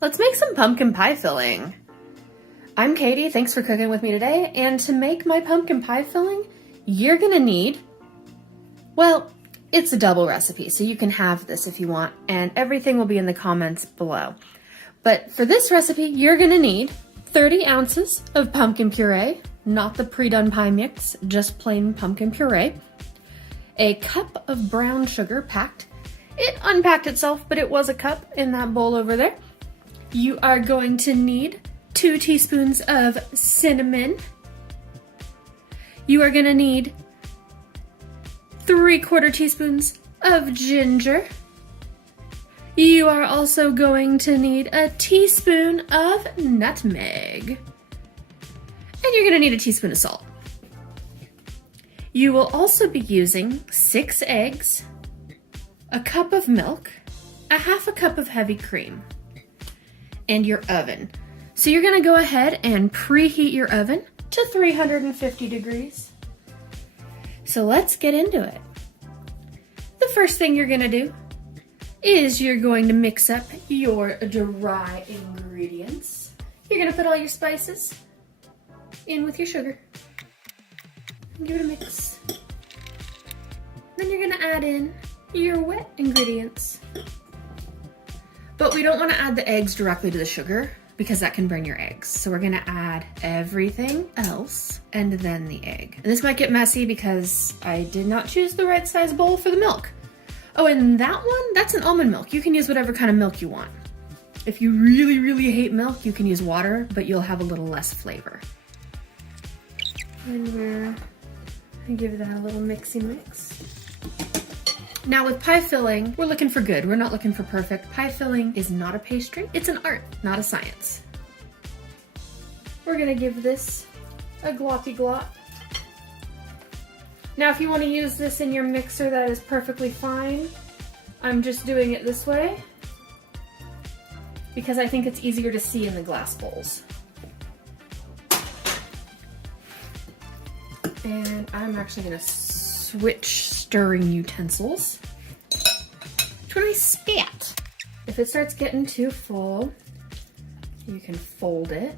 Let's make some pumpkin pie filling. I'm Katie, thanks for cooking with me today, and to make my pumpkin pie filling, you're gonna need, well, it's a double recipe, so you can have this if you want, and everything will be in the comments below. But for this recipe, you're gonna need 30 ounces of pumpkin puree, not the pre-done pie mix, just plain pumpkin puree, a cup of brown sugar packed. It unpacked itself, but it was a cup in that bowl over there. You are going to need 2 teaspoons of cinnamon. You are gonna need 3/4 teaspoons of ginger. You are also going to need a teaspoon of nutmeg. And you're gonna need a teaspoon of salt. You will also be using 6 eggs, a cup of milk, a half a cup of heavy cream, and your oven. So you're gonna go ahead and preheat your oven to 350 degrees. So let's get into it. The first thing you're gonna do is you're going to mix up your dry ingredients. You're gonna put all your spices in with your sugar. Give it a mix. Then you're gonna add in your wet ingredients. But we don't want to add the eggs directly to the sugar because that can burn your eggs. So we're gonna add everything else and then the egg. And this might get messy because I did not choose the right size bowl for the milk. Oh, and that one, that's an almond milk. You can use whatever kind of milk you want. If you really, really hate milk, you can use water, but you'll have a little less flavor. And we're gonna give that a little mixy mix. Now with pie filling, we're looking for good. We're not looking for perfect. Pie filling is not a pastry. It's an art, not a science. We're gonna give this a gloppy glop. Now if you want to use this in your mixer, that is perfectly fine. I'm just doing it this way because I think it's easier to see in the glass bowls. And I'm actually gonna switch stirring utensils to a nice spat. If it starts getting too full, you can fold it,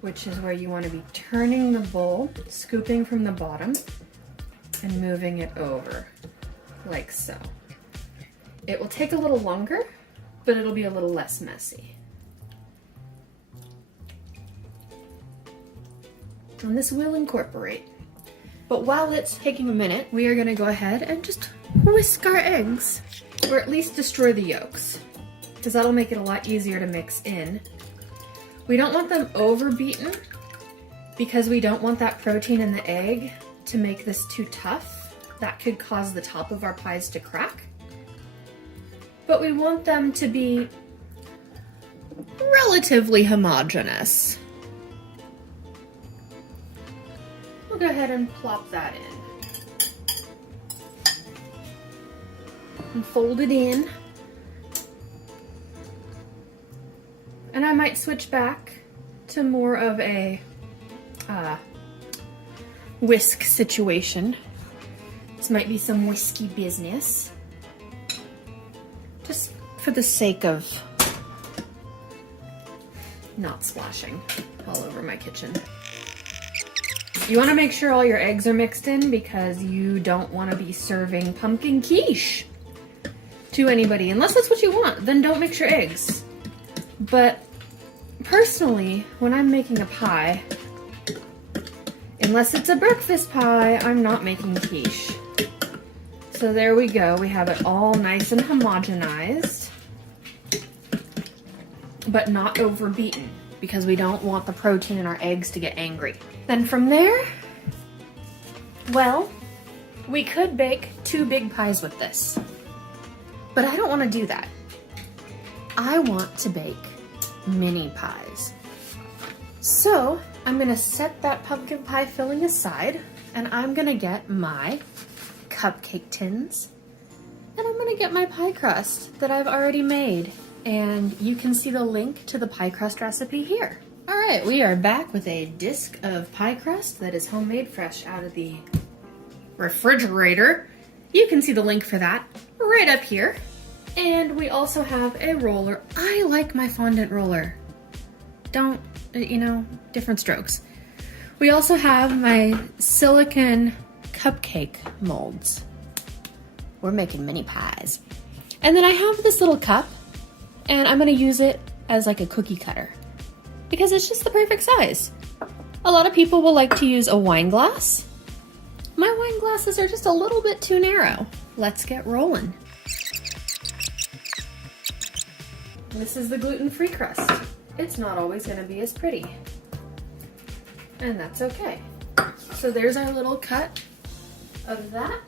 which is where you want to be turning the bowl, scooping from the bottom, and moving it over, like so. It will take a little longer, but it'll be a little less messy. And this will incorporate. But while it's taking a minute, we are gonna go ahead and just whisk our eggs, or at least destroy the yolks, because that'll make it a lot easier to mix in. We don't want them over beaten because we don't want that protein in the egg to make this too tough. That could cause the top of our pies to crack. But we want them to be relatively homogeneous. We'll go ahead and plop that in. And fold it in. And I might switch back to more of a whisk situation. This might be some whiskey business. Just for the sake of not splashing all over my kitchen. You want to make sure all your eggs are mixed in because you don't want to be serving pumpkin quiche to anybody. Unless that's what you want, then don't mix your eggs. But personally, when I'm making a pie, unless it's a breakfast pie, I'm not making quiche. So there we go. We have it all nice and homogenized, but not overbeaten because we don't want the protein in our eggs to get angry. Then from there, well, we could bake 2 big pies with this, but I don't want to do that. I want to bake mini pies. So I'm gonna set that pumpkin pie filling aside and I'm gonna get my cupcake tins and I'm gonna get my pie crust that I've already made. And you can see the link to the pie crust recipe here. All right, we are back with a disc of pie crust that is homemade, fresh out of the refrigerator. You can see the link for that right up here. And we also have a roller. I like my fondant roller. Don't, different strokes. We also have my silicone cupcake molds. We're making mini pies. And then I have this little cup, and I'm gonna use it as like a cookie cutter because it's just the perfect size. A lot of people will like to use a wine glass. My wine glasses are just a little bit too narrow. Let's get rolling. This is the gluten-free crust. It's not always gonna be as pretty. And that's okay. So there's our little cut of that.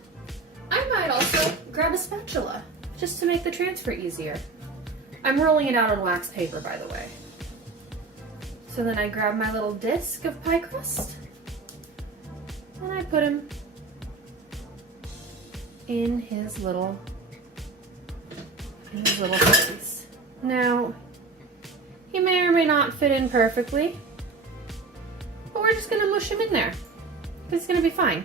I might also grab a spatula just to make the transfer easier. I'm rolling it out on wax paper, by the way. So then I grab my little disc of pie crust and I put him in his little place. Now, he may or may not fit in perfectly, but we're just gonna mush him in there. It's gonna be fine.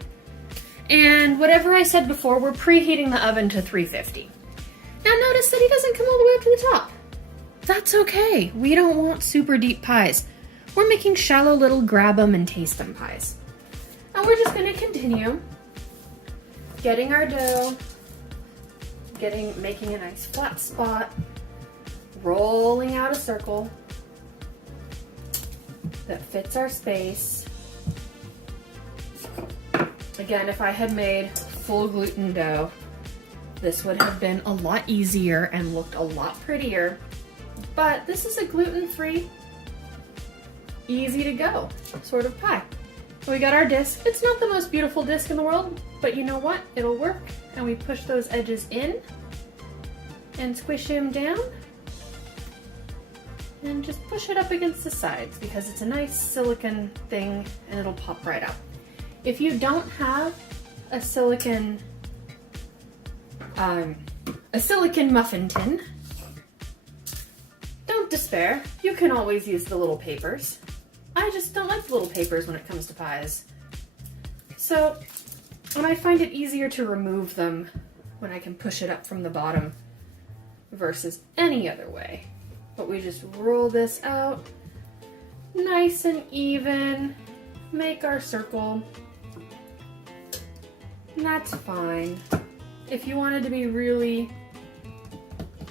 And whatever I said before, we're preheating the oven to 350. Now notice that he doesn't come all the way up to the top. That's okay. We don't want super deep pies. We're making shallow little grab 'em and taste 'em pies. And we're just gonna continue getting our dough, making a nice flat spot, rolling out a circle that fits our space. Again, if I had made full gluten dough, this would have been a lot easier and looked a lot prettier, but this is a gluten-free, easy to go sort of pie. We got our disc. It's not the most beautiful disc in the world, but you know what? It'll work. And we push those edges in and squish him down and just push it up against the sides because it's a nice silicone thing and it'll pop right out. If you don't have a silicone muffin tin, don't despair. You can always use the little papers. I just don't like the little papers when it comes to pies. So, and I find it easier to remove them when I can push it up from the bottom versus any other way. But we just roll this out nice and even, make our circle, and that's fine. If you wanted to be really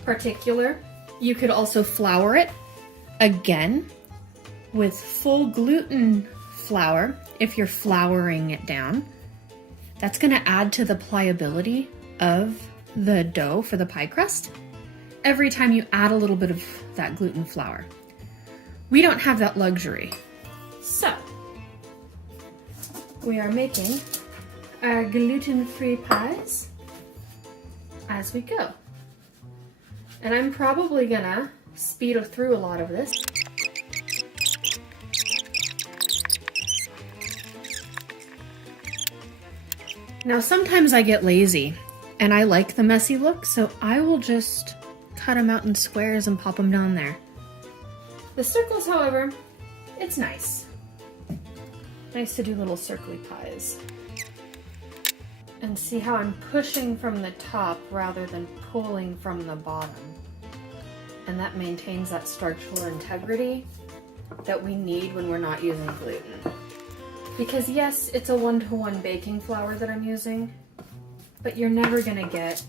particular, you could also flour it again with full gluten flour if you're flouring it down. That's gonna add to the pliability of the dough for the pie crust every time you add a little bit of that gluten flour. We don't have that luxury. So, we are making our gluten-free pies as we go. And I'm probably gonna speed through a lot of this. Now sometimes I get lazy and I like the messy look, so I will just cut them out in squares and pop them down there. The circles, however, it's nice. Nice to do little circly pies. And see how I'm pushing from the top rather than pulling from the bottom. And that maintains that structural integrity that we need when we're not using gluten. Because yes, it's a 1-to-1 baking flour that I'm using, but you're never gonna get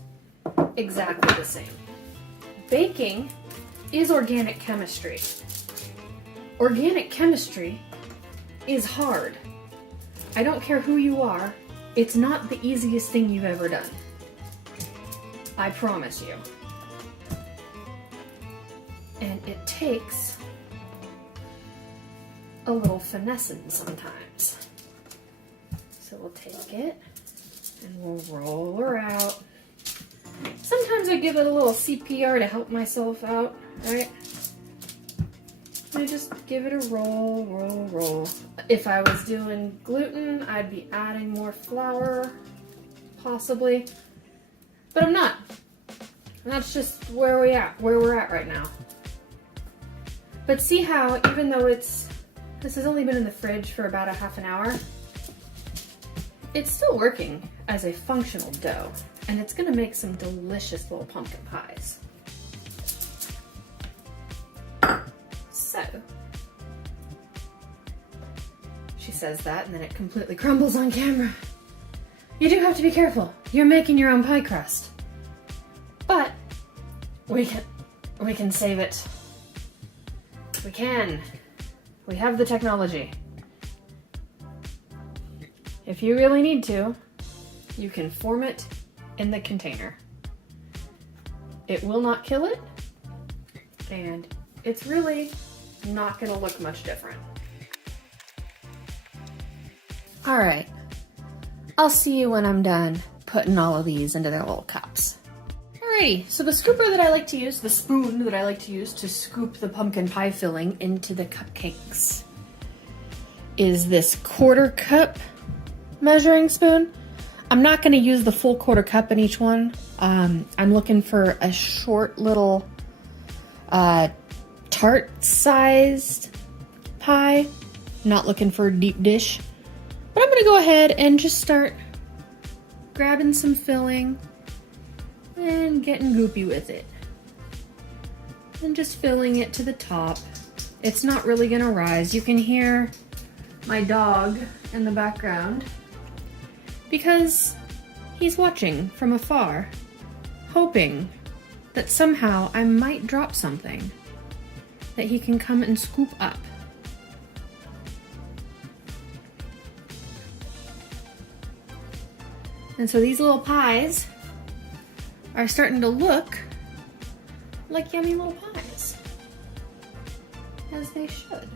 exactly the same. Baking is organic chemistry. Organic chemistry is hard. I don't care who you are, it's not the easiest thing you've ever done. I promise you. And it takes a little finessing sometimes. So we'll take it and we'll roll her out. Sometimes I give it a little CPR to help myself out, right? I just give it a roll, roll, roll. If I was doing gluten, I'd be adding more flour, possibly. But I'm not. And that's just where we're at right now. But see how, even though this has only been in the fridge for about a half an hour, it's still working as a functional dough. and it's gonna make some delicious little pumpkin pies. So, she says that and then it completely crumbles on camera. You do have to be careful. You're making your own pie crust. But we can save it. We can. We have the technology. If you really need to, you can form it in the container. It will not kill it, and it's really not gonna look much different. All right, I'll see you when I'm done putting all of these into their little cups. Alrighty, so the scooper that I like to use, the spoon that I like to use to scoop the pumpkin pie filling into the cupcakes is this 1/4 cup measuring spoon. I'm not gonna use the full 1/4 cup in each one. I'm looking for a short little tart-sized pie, not looking for a deep dish. But I'm gonna go ahead and just start grabbing some filling and getting goopy with it. And just filling it to the top. It's not really gonna rise. You can hear my dog in the background because he's watching from afar, hoping that somehow I might drop something that he can come and scoop up. And so these little pies are starting to look like yummy little pies, as they should.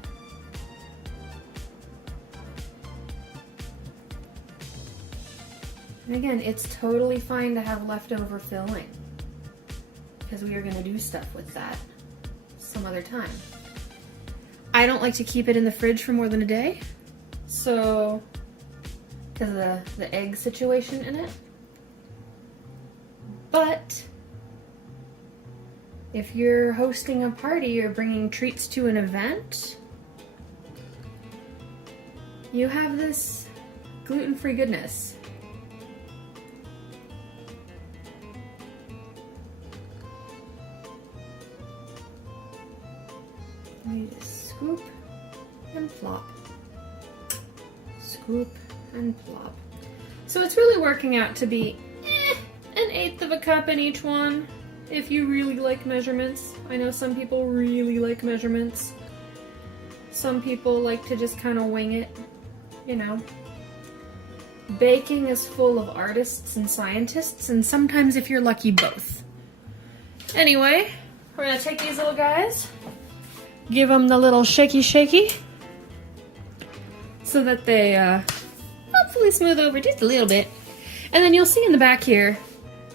And again, it's totally fine to have leftover filling, because we are going to do stuff with that some other time. I don't like to keep it in the fridge for more than a day, so because of the egg situation in it. But if you're hosting a party or bringing treats to an event, you have this gluten-free goodness. You just scoop and plop. Scoop and plop. So it's really working out to be 1/8 of a cup in each one, if you really like measurements. I know some people really like measurements. Some people like to just kind of wing it, you know. Baking is full of artists and scientists, and sometimes, if you're lucky, both. Anyway, we're gonna take these little guys, give them the little shaky shaky, so that they hopefully smooth over just a little bit. And then you'll see in the back here,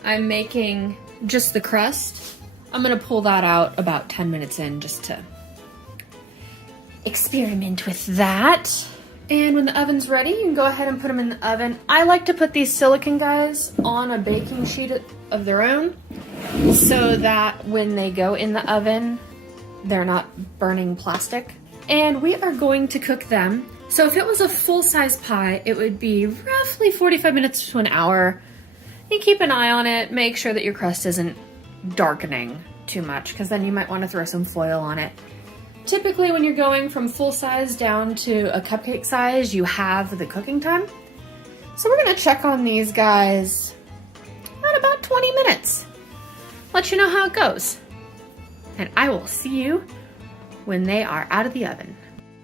I'm making just the crust. I'm gonna pull that out about 10 minutes in just to experiment with that. And when the oven's ready, you can go ahead and put them in the oven. I like to put these silicone guys on a baking sheet of their own, so that when they go in the oven, they're not burning plastic. And we are going to cook them. So if it was a full-size pie, it would be roughly 45 minutes to an hour. You keep an eye on it, make sure that your crust isn't darkening too much, because then you might want to throw some foil on it. Typically when you're going from full size down to a cupcake size, you have the cooking time. So we're gonna check on these guys at about 20 minutes. Let you know how it goes. And I will see you when they are out of the oven.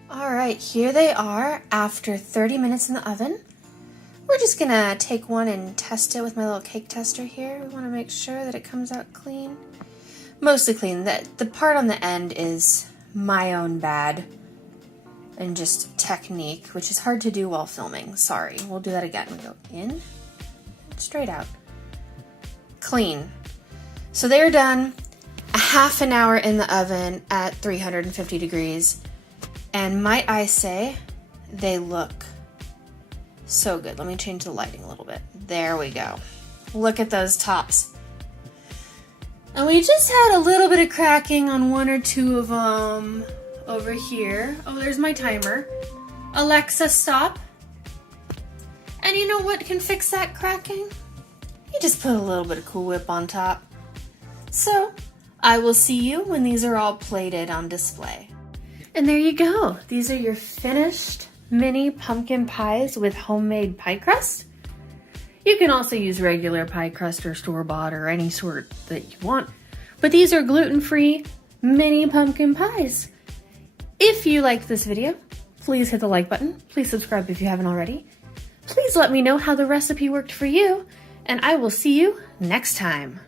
All right, here they are after 30 minutes in the oven. We're just gonna take one and test it with my little cake tester here. We wanna make sure that it comes out clean. Mostly clean. The part on the end is my own bad and just technique, which is hard to do while filming. Sorry, we'll do that again. We go in, straight out. Clean. So they're done. A half an hour in the oven at 350 degrees. And might I say, they look so good. Let me change the lighting a little bit. There we go. Look at those tops. And we just had a little bit of cracking on one or two of them over here. Oh, there's my timer. Alexa, stop. And you know what can fix that cracking? You just put a little bit of Cool Whip on top. So, I will see you when these are all plated on display. And there you go. These are your finished mini pumpkin pies with homemade pie crust. You can also use regular pie crust or store-bought or any sort that you want. But these are gluten-free mini pumpkin pies. If you liked this video, please hit the like button. Please subscribe if you haven't already. Please let me know how the recipe worked for you, and I will see you next time.